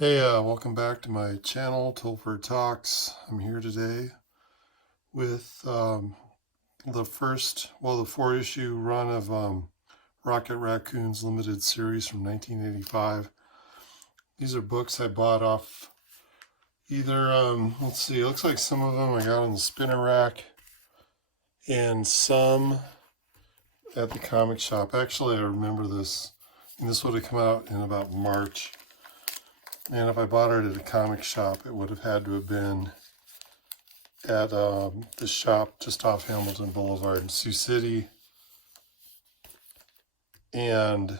Hey, welcome back to my channel, Tolford Talks. I'm here today with the the 4-issue run of Rocket Raccoon's limited series from 1985. These are books I bought off either, let's see, it looks like some of them I got on the spinner rack and some at the comic shop. Actually, I remember this, and this would have come out in about March. And if I bought it at a comic shop, it would have had to have been at the shop just off Hamilton Boulevard in Sioux City. And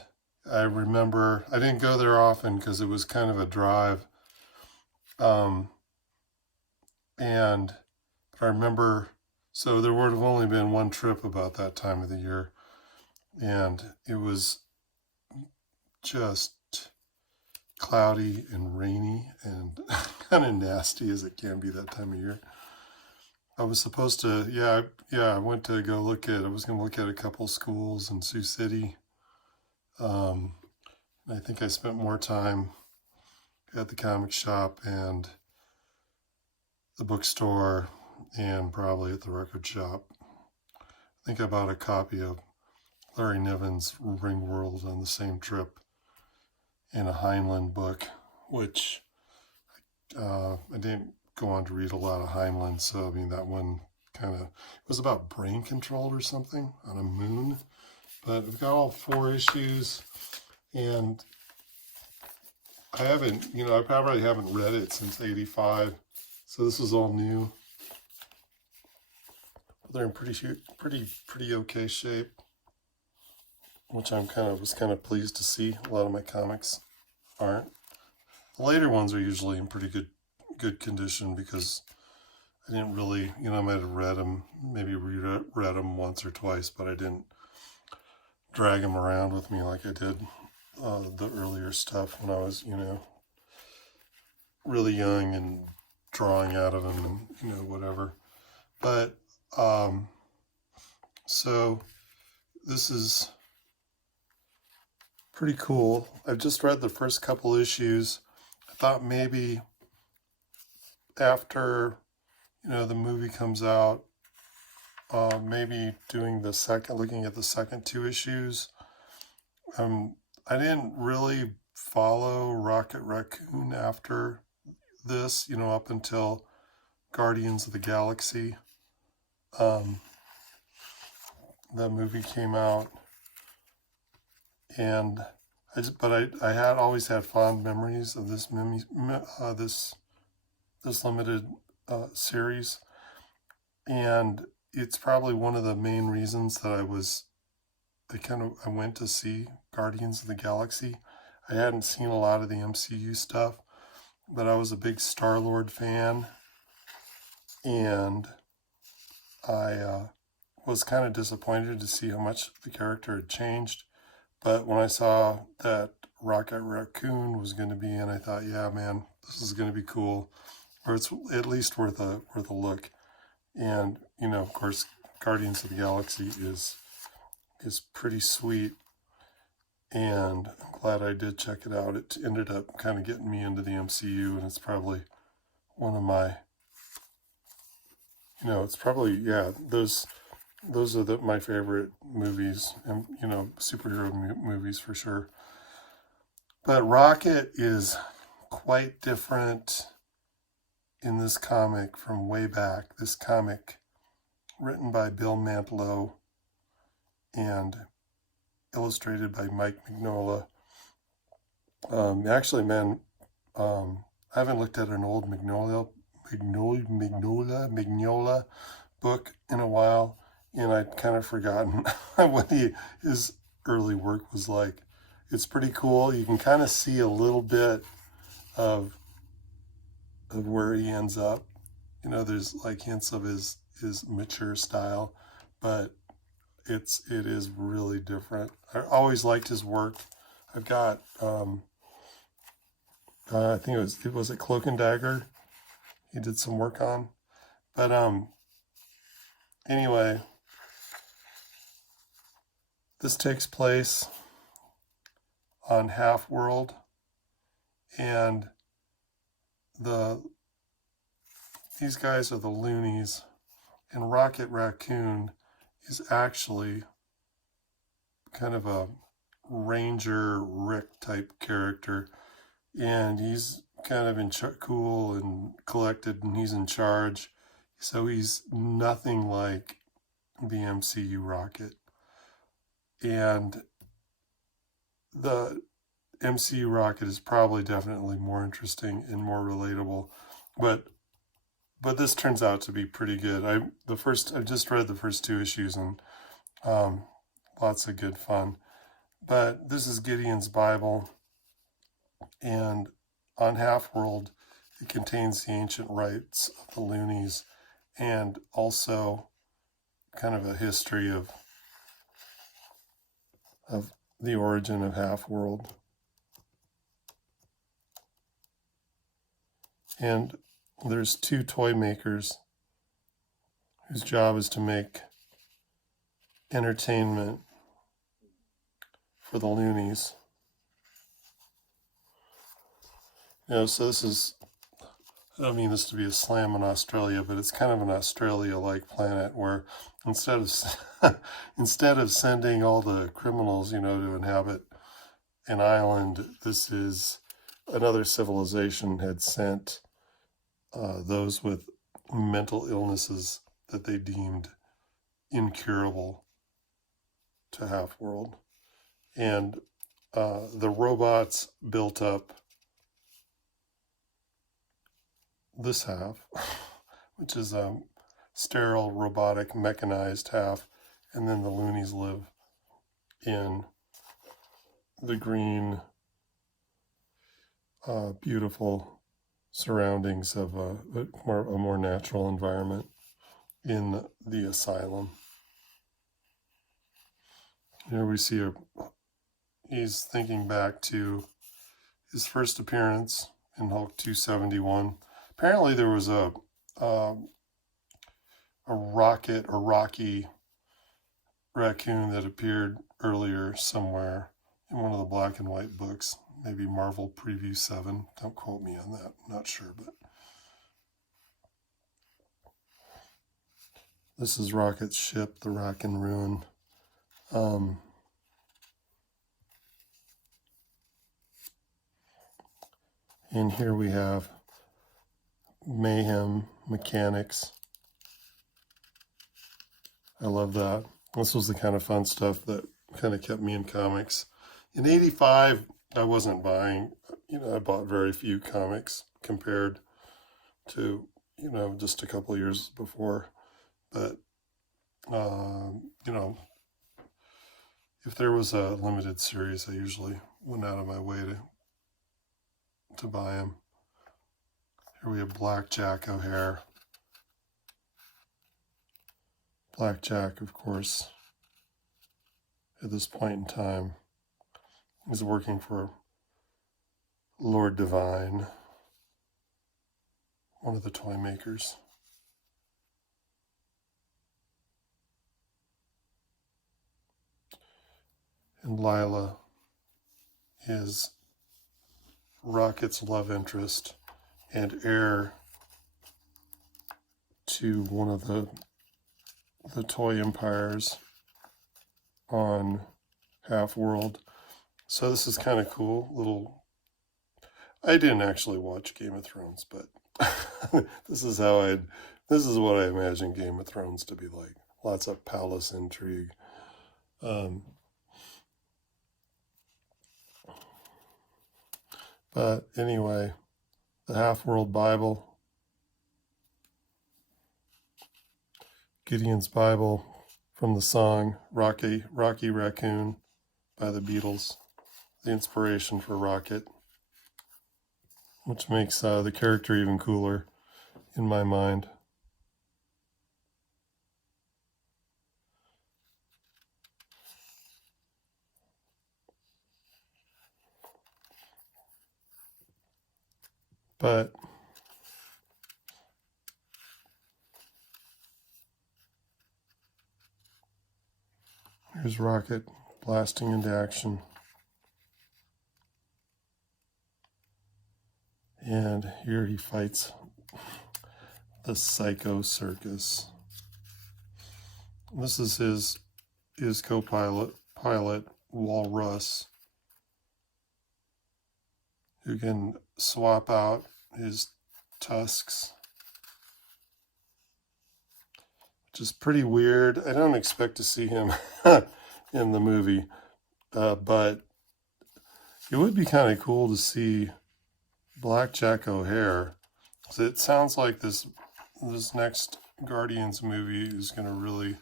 I remember, I didn't go there often because it was kind of a drive. And I remember, so there would have only been one trip about that time of the year. And it was just cloudy and rainy and kind of nasty as it can be that time of year. I was supposed to, I went to go look at, I was going to look at a couple schools in Sioux City. I think I spent more time at the comic shop and the bookstore and probably at the record shop. I think I bought a copy of Larry Niven's Ringworld on the same trip and a Heinlein book, which I didn't go on to read a lot of Heinlein, so I mean that one kind of, it was about brain control or something on a moon. But we've got all 4 issues, and I haven't, I probably haven't read it since '85, so this is all new. They're in pretty okay shape, which was kind of pleased to see. A lot of my comics aren't. The later ones are usually in pretty good condition because I didn't really, I might have read them, maybe reread them once or twice, but I didn't drag them around with me like I did the earlier stuff when I was, really young and drawing out of them and, whatever. But, so this is pretty cool. I've just read the first couple issues. I thought maybe after, the movie comes out, maybe doing looking at the second 2 issues. I didn't really follow Rocket Raccoon after this, up until Guardians of the Galaxy. The movie came out, and I had always had fond memories of this this limited series, and it's probably one of the main reasons that I went to see Guardians of the Galaxy. I hadn't seen a lot of the MCU stuff, but I was a big Star-Lord fan, and I was kind of disappointed to see how much the character had changed. But when I saw that Rocket Raccoon was going to be in, I thought, yeah, man, this is going to be cool, or it's at least worth a look. And of course, Guardians of the Galaxy is pretty sweet, and I'm glad I did check it out. It ended up kind of getting me into the MCU, and it's probably one of my, it's probably, those are my favorite movies, and superhero movies for sure. But Rocket is quite different in this comic from way back. This comic, written by Bill Mantlo and illustrated by Mike Mignola. Actually, man, I haven't looked at an old Mignola book in a while, and I'd kind of forgotten what his early work was like. It's pretty cool. You can kind of see a little bit of where he ends up. There's like hints of his mature style, but it is really different. I always liked his work. I've got I think it was a Cloak and Dagger he did some work on. But anyway, this takes place on Half World, and these guys are the loonies, and Rocket Raccoon is actually kind of a Ranger Rick type character, and he's kind of cool and collected, and he's in charge. So he's nothing like the MCU Rocket, and the MCU Rocket is probably definitely more interesting and more relatable, but this turns out to be pretty good. I just read the first 2 issues, and lots of good fun. But this is Gideon's Bible, and on Half-World, it contains the ancient rites of the loonies, and also kind of a history of the origin of Half-World. And there's 2 toy makers whose job is to make entertainment for the loonies. So this is, I don't mean this to be a slam on Australia, but it's kind of an Australia-like planet where instead of sending all the criminals, to inhabit an island, this is another civilization had sent those with mental illnesses that they deemed incurable to Half-World. And the robots built up this half, which is a sterile, robotic, mechanized half, and then the loonies live in the green, beautiful surroundings of a more natural environment in the asylum. Here we see he's thinking back to his first appearance in Hulk 271. Apparently there was a Rocket or Rocky Raccoon that appeared earlier somewhere in one of the black and white books, maybe Marvel Preview 7. Don't quote me on that, I'm not sure, but this is Rocket's ship, the Rack and Ruin. And here we have Mayhem Mechanics. I love that. This was the kind of fun stuff that kind of kept me in comics. In '85, I wasn't buying, I bought very few comics compared to, just a couple of years before. But, if there was a limited series, I usually went out of my way to buy them. Here we have Blackjack O'Hare. Blackjack, of course, at this point in time, is working for Lord Divine, one of the toy makers. And Lila is Rocket's love interest and heir to one of the toy empires on Half-World. So this is kind of cool. I didn't actually watch Game of Thrones, but this is what I imagine Game of Thrones to be like. Lots of palace intrigue. But anyway, the Half-World Bible, Gideon's Bible from the song Rocky Raccoon by the Beatles, the inspiration for Rocket, which makes the character even cooler in my mind. But here's Rocket blasting into action. And here he fights the Psycho Circus. This is his co-pilot, Walrus, who can swap out his tusks, which is pretty weird. I don't expect to see him in the movie, but it would be kind of cool to see Black Jack O'Hare. So it sounds like this next Guardians movie is going to really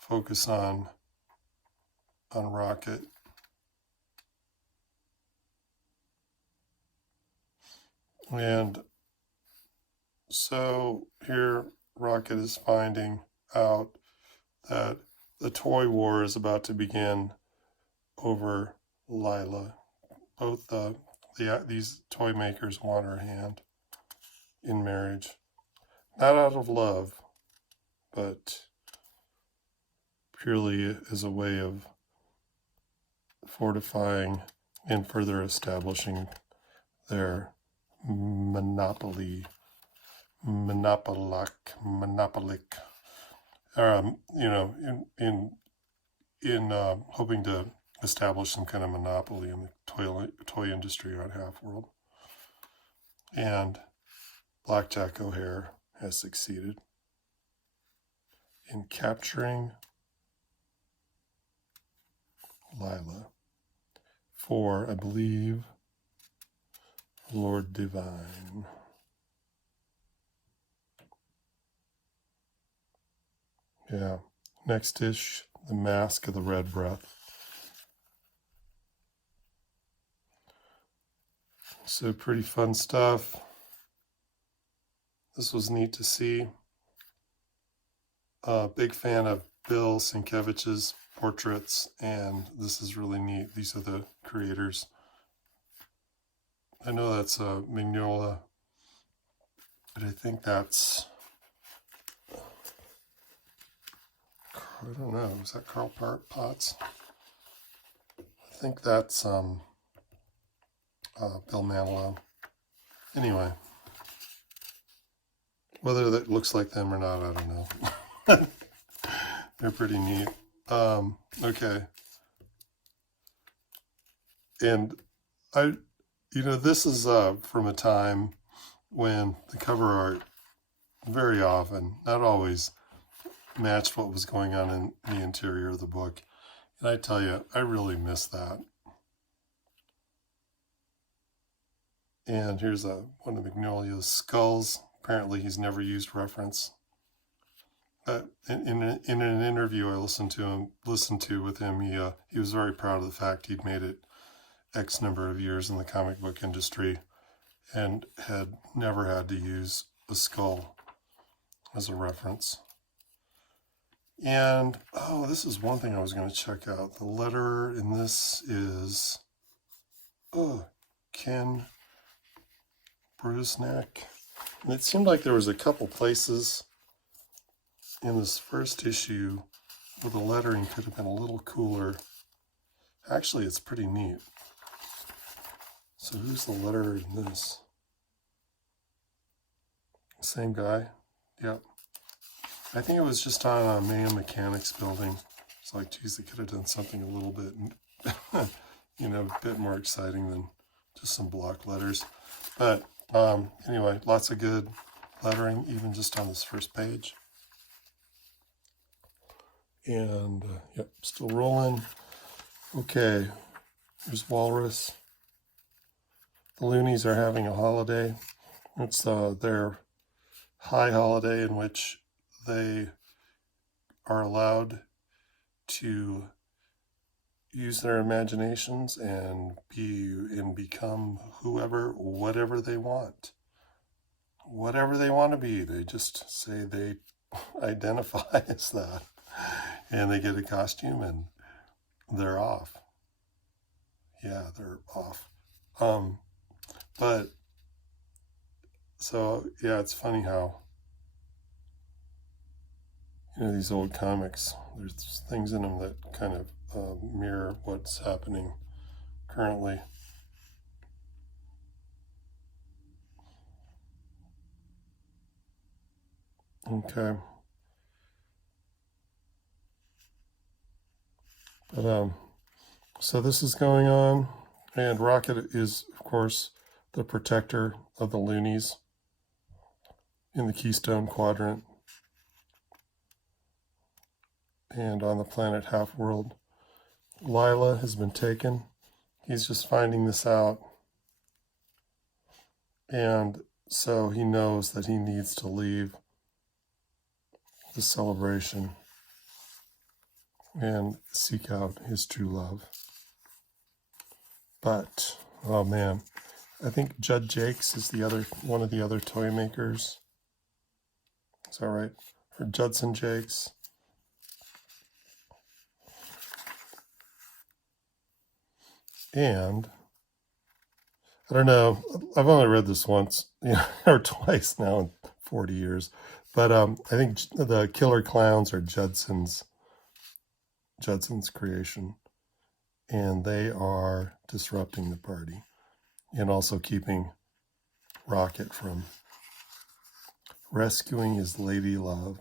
focus on Rocket. And so here Rocket is finding out that the toy war is about to begin over Lila. Both these toy makers want her hand in marriage. Not out of love, but purely as a way of fortifying and further establishing their monopolic, in hoping to establish some kind of monopoly in the toy industry on Half-World. And Black Jack O'Hare has succeeded in capturing Lila for, I believe, Lord Divine. Yeah. Next ish, The Mask of the Red Breath. So pretty fun stuff. This was neat to see. Big fan of Bill Sienkiewicz's portraits, and this is really neat. These are the creators. I know that's Mignola, but I think that's, I don't know, is that Carl Potts? I think that's Bill Manilow. Anyway, whether that looks like them or not, I don't know. They're pretty neat. Okay. And this is from a time when the cover art very often, not always, matched what was going on in the interior of the book. And I tell you, I really miss that. And here's one of Magnolia's skulls. Apparently he's never used reference. In an interview I listened to with him, he was very proud of the fact he'd made it X number of years in the comic book industry and had never had to use a skull as a reference. And, this is one thing I was going to check out. The letterer in this is Ken Brusnak. And it seemed like there was a couple places in this first issue where the lettering could have been a little cooler. Actually, it's pretty neat. So who's the letterer in this? Same guy? Yep. I think it was just on a Mayhem Mechanics building. It's like, geez, they could have done something a little bit, a bit more exciting than just some block letters. But anyway, lots of good lettering, even just on this first page. And, yep, still rolling. Okay, here's Walrus. The Loonies are having a holiday. It's their high holiday in which they are allowed to use their imaginations and become whatever they want. Whatever they want to be. They just say they identify as that. And they get a costume and they're off. Yeah, they're off. But, so, yeah, it's funny how, these old comics, there's things in them that kind of mirror what's happening currently. Okay. But so this is going on, and Rocket is, of course, the protector of the loonies in the Keystone Quadrant and on the planet Half-World. Lila has been taken. He's just finding this out, and so he knows that he needs to leave the celebration and seek out his true love. But, oh man, I think Judd Jakes is one of the other toy makers. Is that right? Or Judson Jakes. And I don't know, I've only read this once, or twice now in 40 years. But I think the Killer Clowns are Judson's creation. And they are disrupting the party and also keeping Rocket from rescuing his lady love.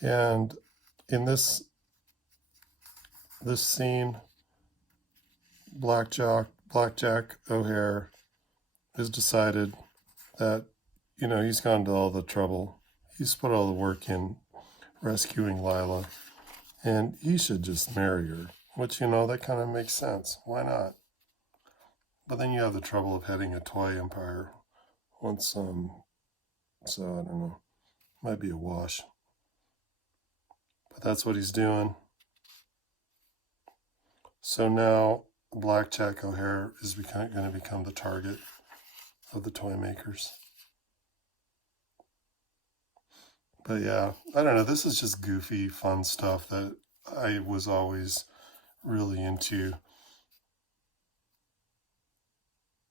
And in this scene, Blackjack O'Hare has decided that, he's gone to all the trouble. He's put all the work in rescuing Lila, and he should just marry her, which, that kind of makes sense. Why not? But then you have the trouble of heading a toy empire once, so I don't know, might be a wash. But that's what he's doing. So now Blackjack O'Hare is going to become the target of the toy makers. But yeah, I don't know. This is just goofy, fun stuff that I was always really into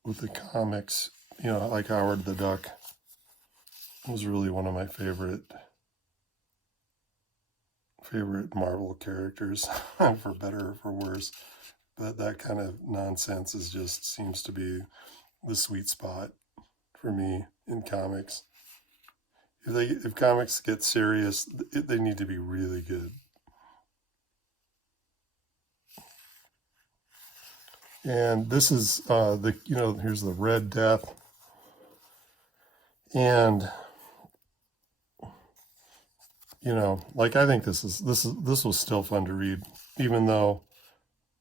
with the comics. Like Howard the Duck was really one of my favorite Marvel characters, for better or for worse. But that kind of nonsense seems to be the sweet spot for me in comics. If comics get serious, they need to be really good. And this is here's the Red Death, and I think this was still fun to read, even though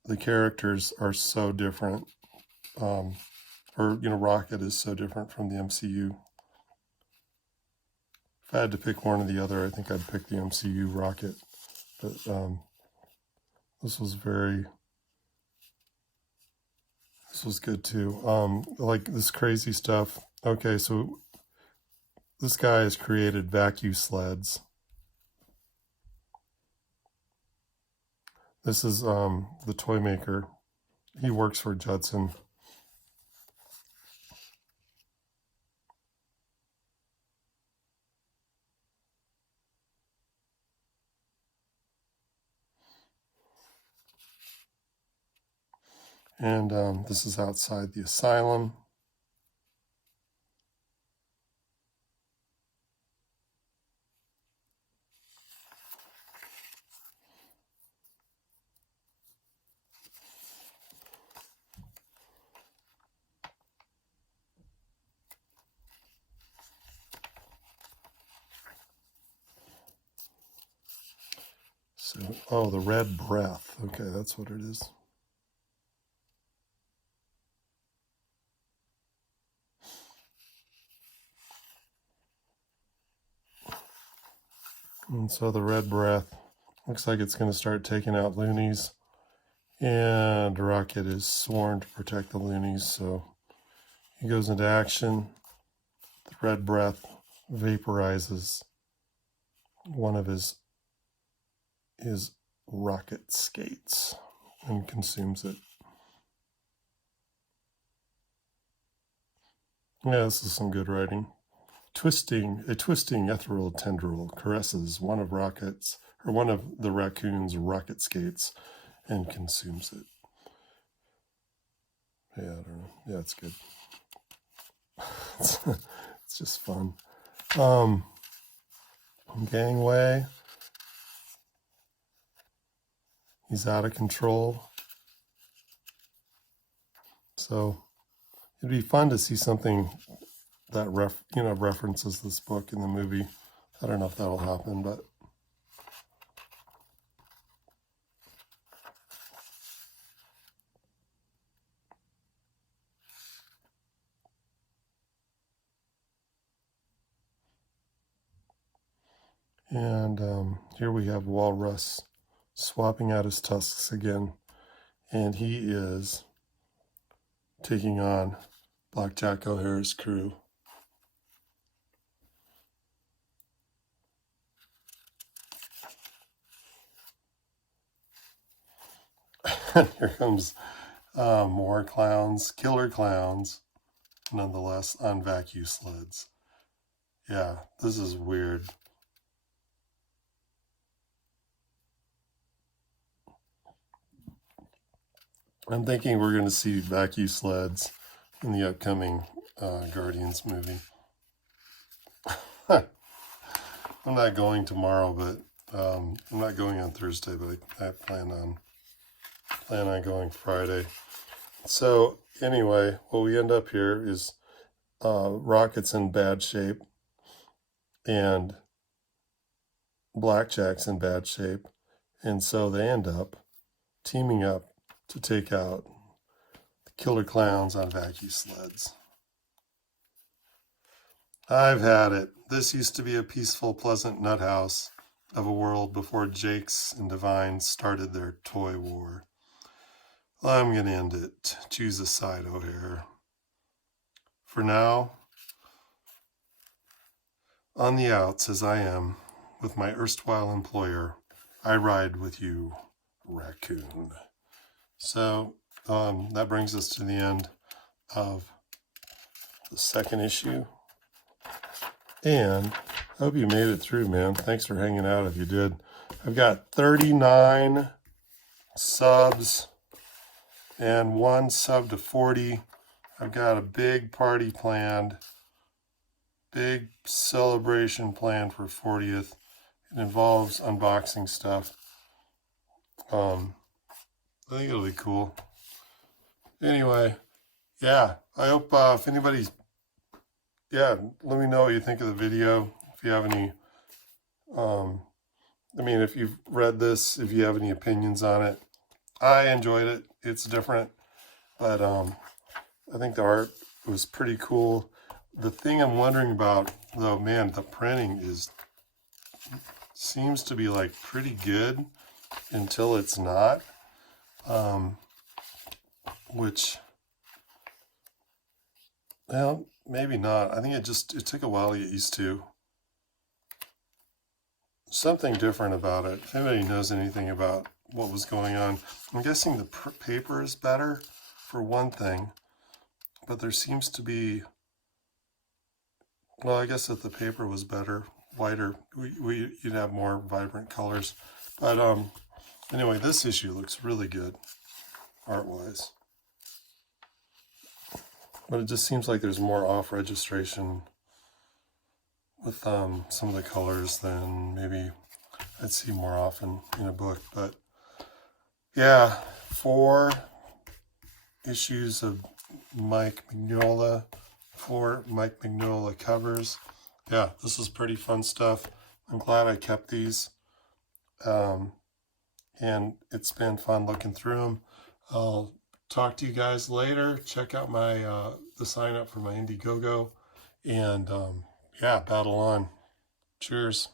the characters are so different. Rocket is so different from the MCU. If I had to pick one or the other, I think I'd pick the MCU Rocket. But this was good too. Like this crazy stuff. Okay, so this guy has created vacuum sleds. This is the toy maker. He works for Judson. And this is outside the asylum. So, the red breath. Okay, that's what it is. And so the red breath looks like it's going to start taking out loonies. And Rocket is sworn to protect the loonies, so he goes into action. The red breath vaporizes one of his rocket skates and consumes it. Yeah, this is some good writing. A twisting ethereal tendril caresses one of the raccoon's rocket skates and consumes it. Yeah, I don't know. Yeah, it's good. It's just fun. Gangway. He's out of control. So it'd be fun to see something that references this book in the movie. I don't know if that'll happen, but and here we have Walrus swapping out his tusks again, and he is taking on Black Jack O'Hara's crew. Here comes more clowns, killer clowns, nonetheless, on vacuum sleds. Yeah, this is weird. I'm thinking we're going to see vacuum sleds in the upcoming Guardians movie. I'm not going tomorrow, but I'm not going on Thursday, but I plan on going Friday. So anyway, what we end up here is Rocket's in bad shape and Blackjack's in bad shape, and so they end up teaming up to take out the killer clowns on vacuum sleds. I've had it. This used to be a peaceful, pleasant nut house of a world before Jakes and Divine started their toy war. I'm going to end it. Choose a side, O'Hare. For now, on the outs as I am, with my erstwhile employer, I ride with you, Raccoon. So that brings us to the end of the second issue. And I hope you made it through, man. Thanks for hanging out if you did. I've got 39 subs and 1 sub to 40. I've got a big party planned, big celebration planned for 40th. It involves unboxing stuff. I think it'll be cool. Anyway, yeah, I hope if anybody's, let me know what you think of the video. If you have any, if you've read this, if you have any opinions on it. I enjoyed it. It's different, but I think the art was pretty cool. The thing I'm wondering about, though, man, the printing seems to be like pretty good until it's not, which, well, maybe not. I think it took a while to get used to. Something different about it. If anybody knows anything about what was going on, I'm guessing the paper is better for one thing, but there seems to be, well, I guess if the paper was better, whiter, you'd have more vibrant colors. But anyway, this issue looks really good art-wise. But it just seems like there's more off registration with some of the colors than maybe I'd see more often in a book. But yeah, 4 issues of Mike Mignola, 4 Mike Mignola covers. Yeah, this is pretty fun stuff. I'm glad I kept these. And it's been fun looking through them. I'll talk to you guys later. Check out my the sign up for my Indiegogo. And yeah, battle on. Cheers.